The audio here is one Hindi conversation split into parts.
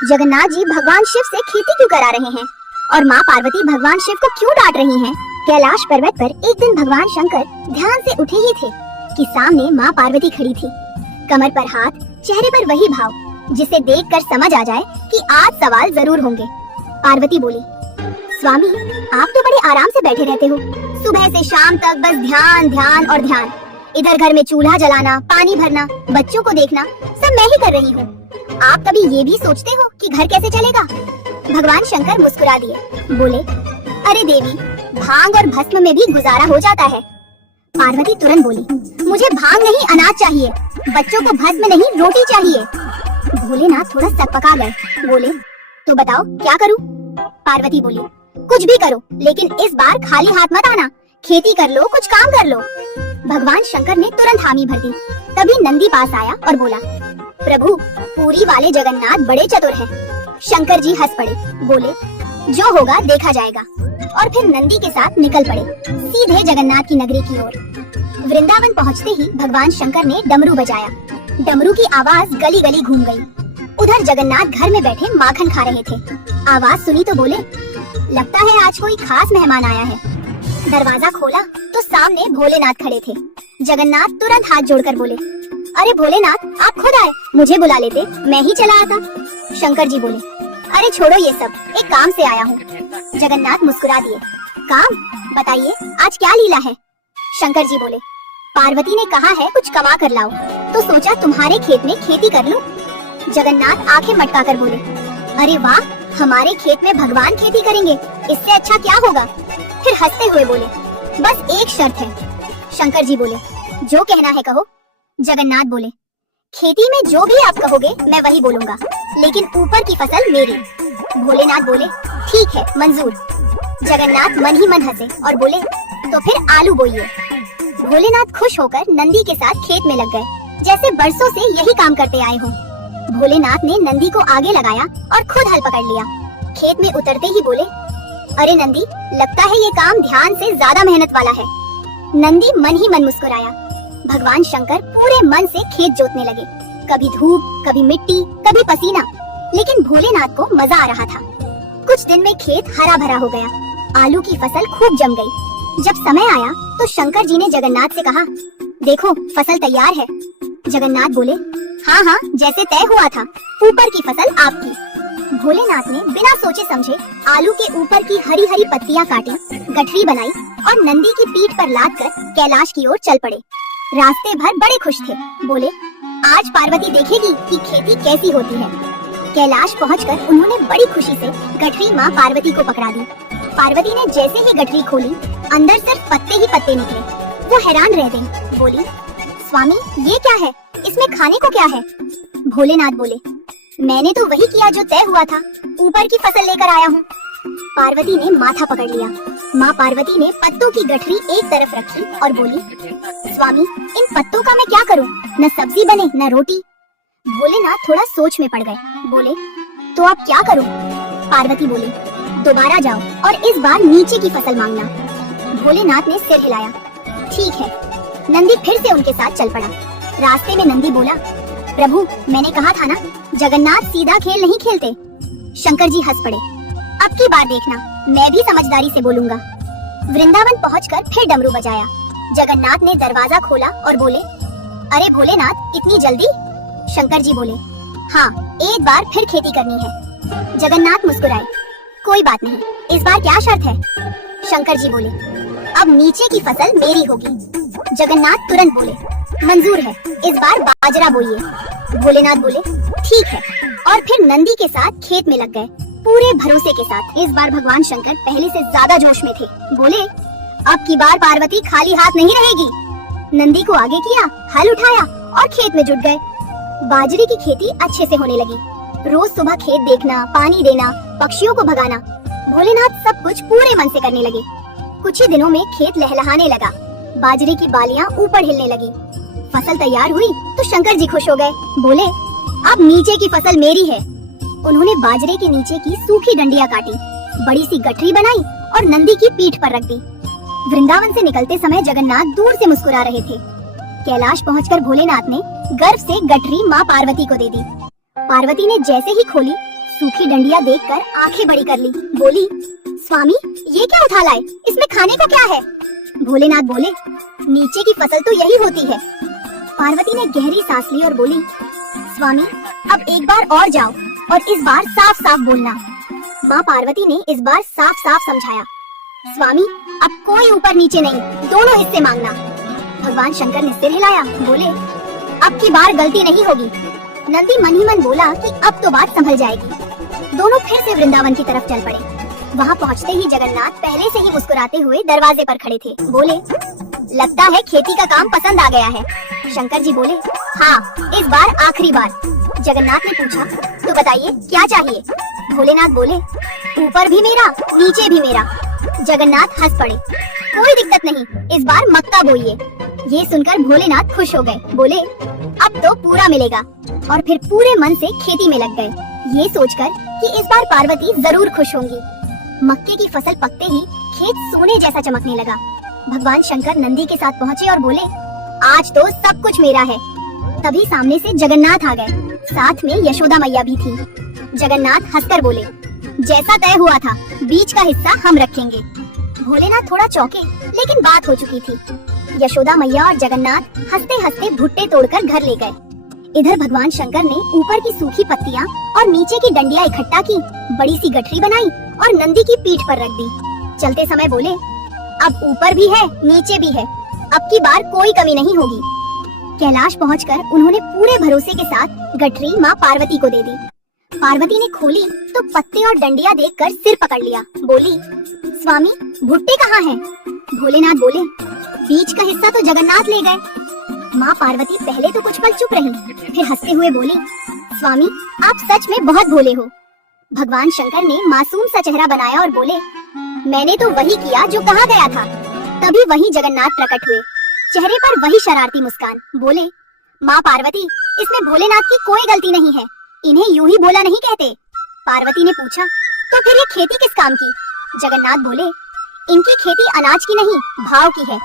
जगन्नाथ जी भगवान शिव से खेती क्यों करा रहे हैं और माँ पार्वती भगवान शिव को क्यों डांट रही हैं? कैलाश पर्वत पर एक दिन भगवान शंकर ध्यान से उठे ही थे कि सामने माँ पार्वती खड़ी थी, कमर पर हाथ, चेहरे पर वही भाव जिसे देखकर समझ आ जाए कि आज सवाल जरूर होंगे। पार्वती बोली, स्वामी आप तो बड़े आराम से बैठे रहते हो, सुबह से शाम तक बस ध्यान ध्यान और ध्यान। इधर घर में चूल्हा जलाना, पानी भरना, बच्चों को देखना सब मैं ही कर रही हूँ। आप कभी ये भी सोचते हो कि घर कैसे चलेगा? भगवान शंकर मुस्कुरा दिए, बोले, अरे देवी, भांग और भस्म में भी गुजारा हो जाता है। पार्वती तुरंत बोली, मुझे भांग नहीं अनाज चाहिए, बच्चों को भस्म नहीं रोटी चाहिए। भोलेनाथ थोड़ा सकपका गए, बोले, तो बताओ क्या करूं? पार्वती बोली, कुछ भी करो, लेकिन इस बार खाली हाथ मत आना, खेती कर लो, कुछ काम कर लो। भगवान शंकर ने तुरंत हामी भर दी। तभी नंदी पास आया और बोला, प्रभु पूरी वाले जगन्नाथ बड़े चतुर हैं। शंकर जी हंस पड़े, बोले, जो होगा देखा जाएगा, और फिर नंदी के साथ निकल पड़े सीधे जगन्नाथ की नगरी की ओर। वृंदावन पहुंचते ही भगवान शंकर ने डमरू बजाया। डमरू की आवाज गली गली घूम गई। उधर जगन्नाथ घर में बैठे माखन खा रहे थे। आवाज सुनी तो बोले, लगता है आज कोई खास मेहमान आया है। दरवाजा खोला तो सामने भोलेनाथ खड़े थे। जगन्नाथ तुरंत हाथ जोड़कर बोले, अरे भोलेनाथ, आप खुद आए, मुझे बुला लेते, मैं ही चला आता। शंकर जी बोले, अरे छोड़ो ये सब, एक काम से आया हूँ। जगन्नाथ मुस्कुरा दिए, काम? बताइए आज क्या लीला है? शंकर जी बोले, पार्वती ने कहा है कुछ कमा कर लाओ, तो सोचा तुम्हारे खेत में खेती कर लूं। जगन्नाथ आंखें मटका कर बोले, अरे वाह, हमारे खेत में भगवान खेती करेंगे, इससे अच्छा क्या होगा? फिर हंसते हुए बोले, बस एक शर्त है। शंकर जी बोले, जो कहना है कहो। जगन्नाथ बोले, खेती में जो भी आप कहोगे मैं वही बोलूंगा, लेकिन ऊपर की फसल मेरी। भोलेनाथ बोले, ठीक है, मंजूर। जगन्नाथ मन ही मन हंसे और बोले, तो फिर आलू बोइए। भोलेनाथ खुश होकर नंदी के साथ खेत में लग गए, जैसे बरसों से यही काम करते आए हों। भोलेनाथ ने नंदी को आगे लगाया और खुद हल पकड़ लिया। खेत में उतरते ही बोले, अरे नंदी, लगता है ये काम ध्यान से ज्यादा मेहनत वाला है। नंदी मन ही मन मुस्कुराया। भगवान शंकर पूरे मन से खेत जोतने लगे, कभी धूप, कभी मिट्टी, कभी पसीना, लेकिन भोलेनाथ को मजा आ रहा था। कुछ दिन में खेत हरा भरा हो गया, आलू की फसल खूब जम गई। जब समय आया तो शंकर जी ने जगन्नाथ से कहा, देखो फसल तैयार है। जगन्नाथ बोले, हाँ हाँ, जैसे तय हुआ था, ऊपर की फसल आपकी। भोलेनाथ ने बिना सोचे समझे आलू के ऊपर की हरी हरी पत्तियां काटी, गठरी बनाई और नंदी की पीठ पर लाद कर कैलाश की ओर चल पड़े। रास्ते भर बड़े खुश थे, बोले, आज पार्वती देखेगी कि खेती कैसी होती है। कैलाश पहुंचकर उन्होंने बड़ी खुशी से गठरी माँ पार्वती को पकड़ा दी। पार्वती ने जैसे ही गठरी खोली, अंदर सिर्फ पत्ते ही पत्ते निकले। वो हैरान रह गई, बोली, स्वामी ये क्या है, इसमें खाने को क्या है? भोलेनाथ बोले, मैंने तो वही किया जो तय हुआ था, ऊपर की फसल लेकर आया हूँ। पार्वती ने माथा पकड़ लिया। माँ पार्वती ने पत्तों की गठरी एक तरफ रखी और बोली, स्वामी इन पत्तों का मैं क्या करूँ? न सब्जी बने न रोटी। भोलेनाथ थोड़ा सोच में पड़ गए, बोले, तो आप क्या करूँ? पार्वती बोली, दोबारा जाओ और इस बार नीचे की फसल मांगना। भोलेनाथ ने सिर हिलाया, ठीक है। नंदी फिर से उनके साथ चल पड़ा। रास्ते में नंदी बोला, प्रभु मैंने कहा था ना, जगन्नाथ सीधा खेल नहीं खेलते। शंकर जी हंस पड़े, अब की बार देखना, मैं भी समझदारी से बोलूंगा। वृंदावन पहुंचकर फिर डमरू बजाया। जगन्नाथ ने दरवाजा खोला और बोले, अरे भोलेनाथ, इतनी जल्दी? शंकर जी बोले, हाँ, एक बार फिर खेती करनी है। जगन्नाथ मुस्कुराए, कोई बात नहीं, इस बार क्या शर्त है? शंकर जी बोले, अब नीचे की फसल मेरी होगी। जगन्नाथ तुरंत बोले, मंजूर है, इस बार बाजरा बोइए। भोलेनाथ बोले, ठीक है, और फिर नंदी के साथ खेत में लग गए, पूरे भरोसे के साथ। इस बार भगवान शंकर पहले से ज्यादा जोश में थे, बोले, अब की बार पार्वती खाली हाथ नहीं रहेगी। नंदी को आगे किया, हल उठाया और खेत में जुट गए। बाजरे की खेती अच्छे से होने लगी। रोज सुबह खेत देखना, पानी देना, पक्षियों को भगाना, भोलेनाथ सब कुछ पूरे मन से करने लगे। कुछ ही दिनों में खेत लहलहाने लगा, बाजरे की बालियां ऊपर हिलने लगी। फसल तैयार हुई तो शंकर जी खुश हो गए, बोले, अब नीचे की फसल मेरी है। उन्होंने बाजरे के नीचे की सूखी डंडियां काटी, बड़ी सी गठरी बनाई और नंदी की पीठ पर रख दी। वृंदावन से निकलते समय जगन्नाथ दूर से मुस्कुरा रहे थे। कैलाश पहुंचकर भोलेनाथ ने गर्व से गठरी माँ पार्वती को दे दी। पार्वती ने जैसे ही खोली, सूखी डंडिया देखकर आंखें बड़ी कर ली। बोली, स्वामी ये क्या उठा लाए, इसमें खाने को क्या है? भोलेनाथ बोले, नीचे की फसल तो यही होती है। पार्वती ने गहरी सांस ली और बोली, स्वामी अब एक बार और जाओ और इस बार साफ साफ बोलना। माँ पार्वती ने इस बार साफ साफ समझाया, स्वामी अब कोई ऊपर नीचे नहीं, दोनों हिस्से मांगना। भगवान शंकर ने सिर हिलाया, बोले, अब की बार गलती नहीं होगी। नंदी मन ही मन बोला कि अब तो बात संभल जाएगी। दोनों फिर से वृंदावन की तरफ चल पड़े। वहाँ पहुँचते ही जगन्नाथ पहले से ही मुस्कुराते हुए दरवाजे पर खड़े थे। बोले, लगता है खेती का काम पसंद आ गया है। शंकर जी बोले, हाँ इस बार आखिरी बार। जगन्नाथ ने पूछा, तो बताइए क्या चाहिए? भोलेनाथ बोले, ऊपर भी मेरा नीचे भी मेरा। जगन्नाथ हंस पड़े, कोई दिक्कत नहीं, इस बार मक्का बोइए। ये सुनकर भोलेनाथ खुश हो गए। बोले, अब तो पूरा मिलेगा। और फिर पूरे मन से खेती में लग गए, ये सोचकर कि इस बार पार्वती जरूर खुश होंगी। मक्के की फसल पकते ही खेत सोने जैसा चमकने लगा। भगवान शंकर नंदी के साथ पहुँचे और बोले, आज तो सब कुछ मेरा है। तभी सामने से जगन्नाथ आ गए, साथ में यशोदा मैया भी थी। जगन्नाथ हंसकर बोले, जैसा तय हुआ था बीच का हिस्सा हम रखेंगे। भोलेनाथ थोड़ा चौंके, लेकिन बात हो चुकी थी। यशोदा मैया और जगन्नाथ हंसते हंसते भुट्टे तोड़कर घर ले गए। इधर भगवान शंकर ने ऊपर की सूखी पत्तियां और नीचे की डंडियां इकट्ठा की, बड़ी सी गठरी बनाई और नंदी की पीठ पर रख दी। चलते समय बोले, अब ऊपर भी है नीचे भी है, अब की बार कोई कमी नहीं होगी। कैलाश पहुंचकर उन्होंने पूरे भरोसे के साथ गठरी माँ पार्वती को दे दी। पार्वती ने खोली तो पत्ते और डंडियां देखकर सिर पकड़ लिया। बोली, स्वामी भुट्टे कहाँ हैं? भोलेनाथ बोले, बीच का हिस्सा तो जगन्नाथ ले गए। माँ पार्वती पहले तो कुछ पल चुप रही, फिर हंसते हुए बोली, स्वामी आप सच में बहुत भोले हो। भगवान शंकर ने मासूम सा चेहरा बनाया और बोले, मैंने तो वही किया जो कहा गया था। तभी वही जगन्नाथ प्रकट हुए, चेहरे पर वही शरारती मुस्कान। बोले, माँ पार्वती इसमें भोलेनाथ की कोई गलती नहीं है, इन्हें यूं ही भोला नहीं कहते। पार्वती ने पूछा, तो फिर ये खेती किस काम की? जगन्नाथ बोले, इनकी खेती अनाज की नहीं भाव की है,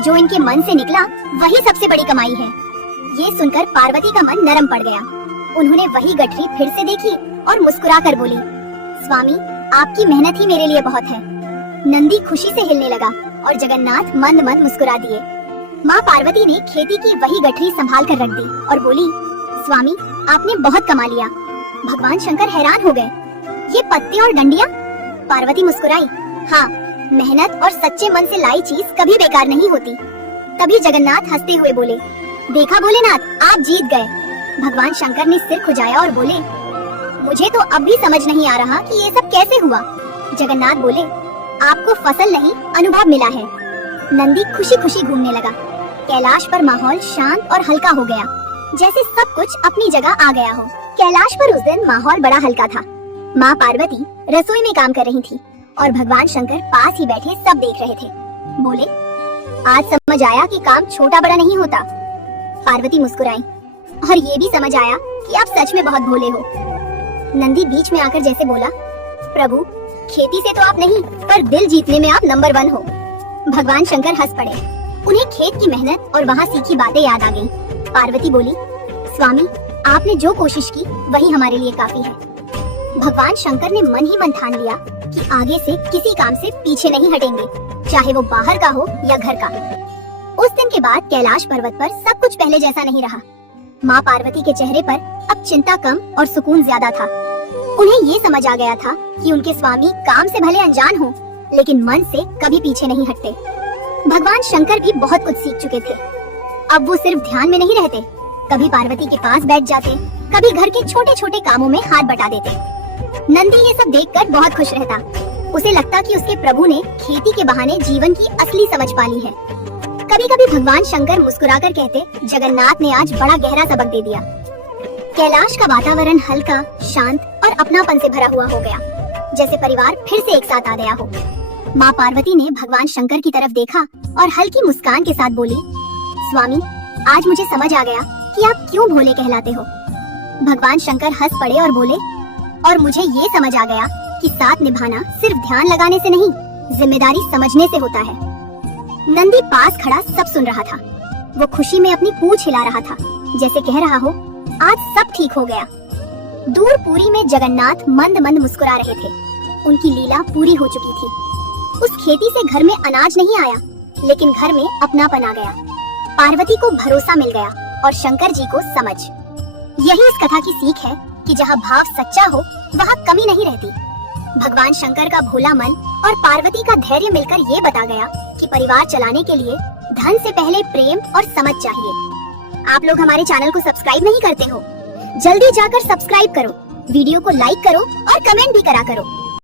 जो इनके मन से निकला वही सबसे बड़ी कमाई है। ये सुनकर पार्वती का मन नरम पड़ गया। उन्होंने वही गठरी फिर से देखी और मुस्कुराकर बोली, स्वामी आपकी मेहनत ही मेरे लिए बहुत है। नंदी खुशी से हिलने लगा और जगन्नाथ मंद मंद मुस्कुरा दिए। माँ पार्वती ने खेती की वही गठरी संभाल कर रख दी और बोली, स्वामी आपने बहुत कमा लिया। भगवान शंकर हैरान हो गए, ये पत्ते और डंडियाँ? पार्वती मुस्कुराई, हाँ मेहनत और सच्चे मन से लाई चीज कभी बेकार नहीं होती। तभी जगन्नाथ हंसते हुए बोले, देखा भोलेनाथ आप जीत गए। भगवान शंकर ने सिर खुजाया और बोले, मुझे तो अब भी समझ नहीं आ रहा कि ये सब कैसे हुआ। जगन्नाथ बोले, आपको फसल नहीं अनुभव मिला है। नंदी खुशी खुशी घूमने लगा। कैलाश पर माहौल शांत और हल्का हो गया, जैसे सब कुछ अपनी जगह आ गया हो। कैलाश पर उस दिन माहौल बड़ा हल्का था। माँ पार्वती रसोई में काम कर रही थी और भगवान शंकर पास ही बैठे सब देख रहे थे। बोले, आज समझ आया कि काम छोटा बड़ा नहीं होता। पार्वती मुस्कुराई, और ये भी समझ आया कि आप सच में बहुत भोले हो। नंदी बीच में आकर जैसे बोला, प्रभु खेती से तो आप नहीं, पर दिल जीतने में आप नंबर 1 हो। भगवान शंकर हंस पड़े। उन्हें खेत की मेहनत और वहाँ सीखी बातें याद आ गईं। पार्वती बोली, स्वामी आपने जो कोशिश की वही हमारे लिए काफी है। भगवान शंकर ने मन ही मन ठान लिया कि आगे से किसी काम से पीछे नहीं हटेंगे, चाहे वो बाहर का हो या घर का। उस दिन के बाद कैलाश पर्वत पर सब कुछ पहले जैसा नहीं रहा। माँ पार्वती के चेहरे पर अब चिंता कम और सुकून ज्यादा था। उन्हें ये समझ आ गया था कि उनके स्वामी काम से भले अनजान हो, लेकिन मन से कभी पीछे नहीं हटते। भगवान शंकर भी बहुत कुछ सीख चुके थे। अब वो सिर्फ ध्यान में नहीं रहते, कभी पार्वती के पास बैठ जाते, कभी घर के छोटे छोटे कामों में हाथ बटा देते। नंदी ये सब देखकर बहुत खुश रहता। उसे लगता कि उसके प्रभु ने खेती के बहाने जीवन की असली समझ पाली है। कभी कभी भगवान शंकर मुस्कुराकर कहते, जगन्नाथ ने आज बड़ा गहरा सबक दे दिया। कैलाश का वातावरण हल्का, शांत और अपनापन से भरा हुआ हो गया, जैसे परिवार फिर से एक साथ आ गया हो। माँ पार्वती ने भगवान शंकर की तरफ देखा और हल्की मुस्कान के साथ बोली, स्वामी आज मुझे समझ आ गया कि आप क्यों भोले कहलाते हो। भगवान शंकर हंस पड़े और बोले, और मुझे ये समझ आ गया कि साथ निभाना सिर्फ ध्यान लगाने से नहीं, जिम्मेदारी समझने से होता है। नंदी पास खड़ा सब सुन रहा था। वो खुशी में अपनी पूंछ हिला रहा था, जैसे कह रहा हो, आज सब ठीक हो गया। दूर पुरी में जगन्नाथ मंद मंद मुस्कुरा रहे थे। उनकी लीला पूरी हो चुकी थी। उस खेती से घर में अनाज नहीं आया, लेकिन घर में अपनापन आ गया। पार्वती को भरोसा मिल गया और शंकर जी को समझ। यही इस कथा की सीख है कि जहाँ भाव सच्चा हो वहाँ कमी नहीं रहती। भगवान शंकर का भोला मन और पार्वती का धैर्य मिलकर ये बता गया कि परिवार चलाने के लिए धन से पहले प्रेम और समझ चाहिए। आप लोग हमारे चैनल को सब्सक्राइब नहीं करते हो, जल्दी जाकर सब्सक्राइब करो, वीडियो को लाइक करो और कमेंट भी करा करो।